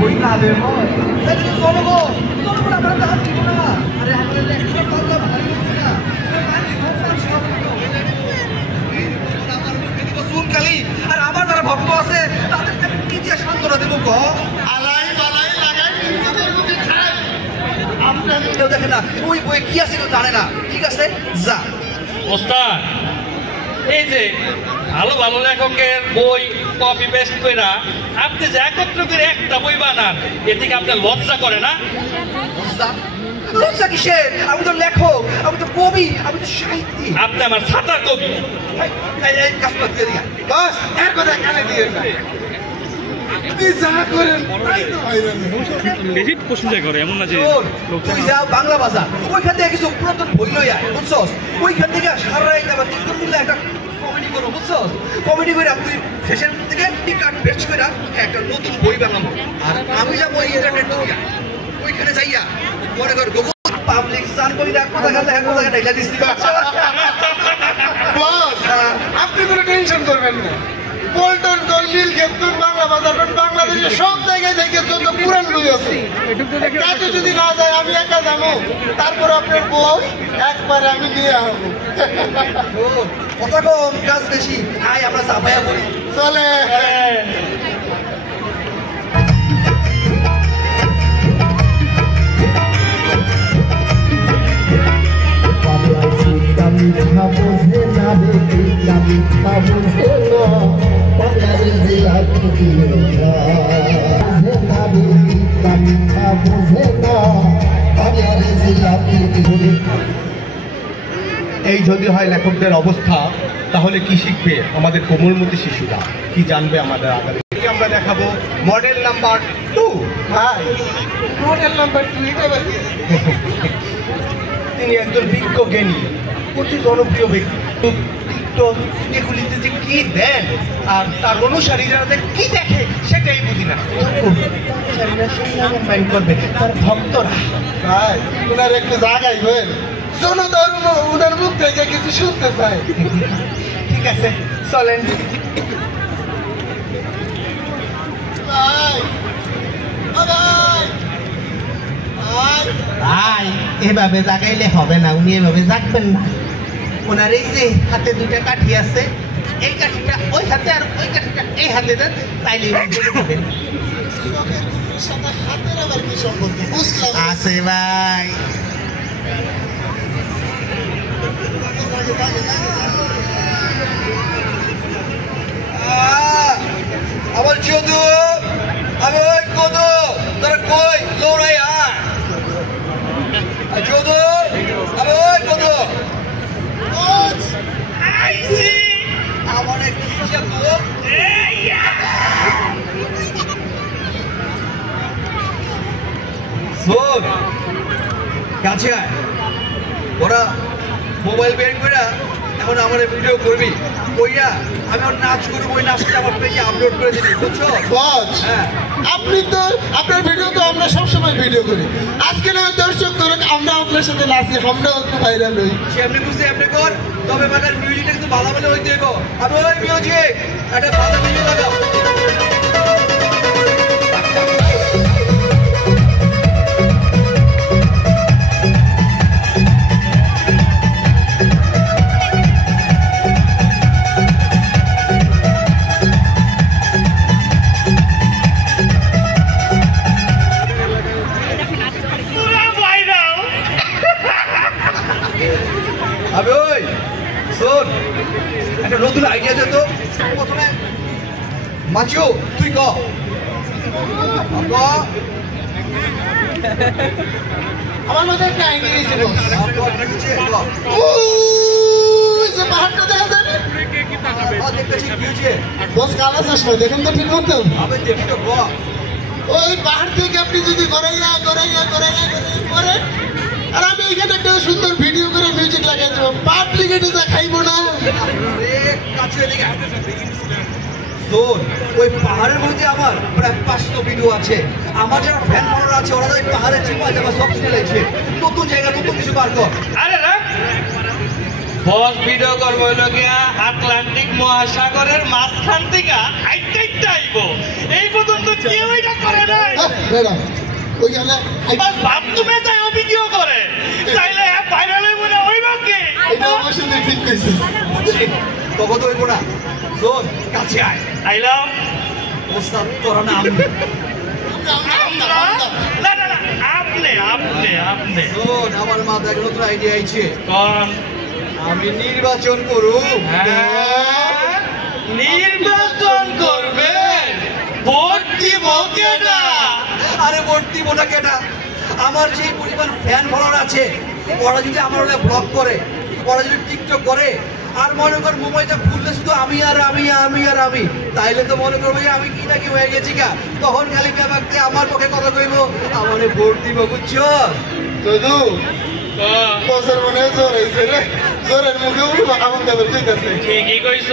বই না দেব চলবো চলবো না আমরা দাম দিব না আরে আমাদের লেখার কথা ভালো না কালি আর আমার যারা ভক্ত আছে তাদেরকে কি দিয়ে সান্ত্বনা দেবো ক আলাই বালাই লাগাই আপনার কেউ দেখে না ওই বই কি আছে কেউ জানে না ঠিক আছে যা ওস্তাদ এই যে ভালো ভালো লেখকের বই কপি পেস্ট করে আপনি যে একত্র করে একটা বই বানান এদিকে আপনার লজ্জা করে না? লজ্জা কিসের? আমি তো লেখক, আমি তো কবি, আমি তো সাহিত্যিক। আপনি আমার ছাতার কবি। কাজটা দিয়ে দিয়া বস এর কথা কানে দিয়ে না তুই যাও বাংলা বাজার ওইখান থেকে কিছু পুরাতন বই লই আয় বুঝছস ওইখান থেকে সারা রাত আবার তিনজন মিলে একটা কমেডি করো বুঝছস কমেডি করে তুই শেষের থেকে টিকাট বেচ করে একটা নতুন বই বানাবো আর আমি যাবো ইন্টারনেট দুনিয়া ওইখানে যাইয়া মনে কর পাবলিক সান করি না কথা ঢাইলা দিচ্ছি বস আপনি কোনো টেনশন করবেন না পল্টন গলমিল ক্ষেত্র বাংলা বাজার বাংলাদেশের সব জায়গায় থেকে যত পুরান বই আছে কাজে যদি না যায় আমি একা যাবো তারপর আপনার বই একবারে আমি নিয়ে আসবো কথা কম কাজ বেশি আয় আমরা চাপাইয়া বলি চলে এই যদি হয় লেখকদের অবস্থা তাহলে কি শিখবে আমাদের কোমলমতি শিশুরা কি জানবে আমাদের আগামী আমরা দেখাবো মডেল নাম্বার 2 ভাই মডেল নাম্বার 2 এটা তিনি একজন বিজ্ঞ জ্ঞানী অতি জনপ্রিয় ব্যক্তি টিকটক এগুলিতে যে কি দেন আর তার অনুসারীরা কি দেখে সেটাই বুঝি না অনুসারীরা সেই মাইন্ড করবে তার ভক্তরা ভাই ওনার একটু জায়গায় হবেন জনধর্ম ওনার মুখ থেকে কিছু শুনতে চাই ঠিক আছে চলেন ভাই এভাবে জাগাইলে হবে না উনি এভাবে জাগবেন না ওনার এই যে হাতে দুইটা কাঠি আছে এই কাঠিটা ওই হাতে আর ওই কাঠিটা এই হাতে দেন তাইলে আছে ভাই আমার যদু আমি ওই কত তোরা কই লড়াই যদু আমি ওই কত আমার শোন কাছে আয় ওরা মোবাইল বের করে এখন আমার ভিডিও করবি কইয়া আমি ওর নাচ করবো ওই নাচটা আমার পেজে আপলোড করে দিবি বুঝছো বস হ্যাঁ আপনি তো আপনার ভিডিও তো আমরা সবসময় ভিডিও করি আজকে না দর্শক ধরুন আমরা আপনার সাথে নাচি আমরাও একটু ভাইরাল হই সে আপনি বুঝতে আপনি কর তবে বাজার মিউজিকটা কিন্তু ভালো ভালো হইতে দেবো আমি ওই মিউজিক একটা ভালো মিউজিক লাগাও আমি ওই শোন একটা নতুন আইডিয়া দে তো প্রথমে মাচিও তুই ক আমার মধ্যে একটা আইডিয়া এসে পাহাড়টা দেখা যাবে বস কালা চশমা দেখেন তো ঠিক মতো ওই পাহাড় থেকে আপনি যদি গড়াইয়া করেন আর আমি এখানে একটা সুন্দর ভিডিও করে মিউজিক লাগাই দেবো পাবলিক এটা যা খাইবো না শোন ওই পাহাড়ের মধ্যে আমার প্রায় 500 ভিডিও আছে আমার যারা ফ্যান ফলোয়ার আছে ওরা ওই পাহাড়ের চিপা যাবা সব শুনে লাগছে নতুন জায়গা নতুন কিছু বার কর আরে না বস ভিডিও করবো হইলো গিয়া আটলান্টিক মহাসাগরের মাঝখান থেকে হাইটটা আইব। এই পর্যন্ত কেউ এটা করে নাই। ওইখানে বাস বাথরুমে যায় ও ভিডিও করে, চাইলে ভাইরাল হইব না হইব কি? এটা অবশ্যই তুই ঠিক কইছিস। বুঝছি তখন তো হইব না। শোন কাছে আয়। আইলাম। ওস্তাদ তোরা না আমি। না না না, আপনি শোন আমার মাথায় একটা নতুন আইডিয়া আইছে। কোন? আমি নির্বাচন করু। হ্যাঁ, নির্বাচন করবেন? ভোট দিব কেডা? আরে ভোট দিব না কেটা? আমার যে পরিমাণ ফ্যান ফলোয়ার আছে, ওরা যদি আমার ব্লগ করে, ওরা যদি টিকটক করে, আর মনে কর মোবাইলটা খুললে শুধু আমি আর আমি, তাইলে তো মনে করবো যে আমি কি নাকি হয়ে গেছি গা। তখন খালি ব্যাপারকে আমার পক্ষে কথা কইব, আমারে ভোট দিব, বুঝছো? দাদু বছর মনে হয় জ্বর হয়েছে রে, জ্বরের মুখে উঠবো এমন দেবের কইতাছে। ঠিকই কইছ।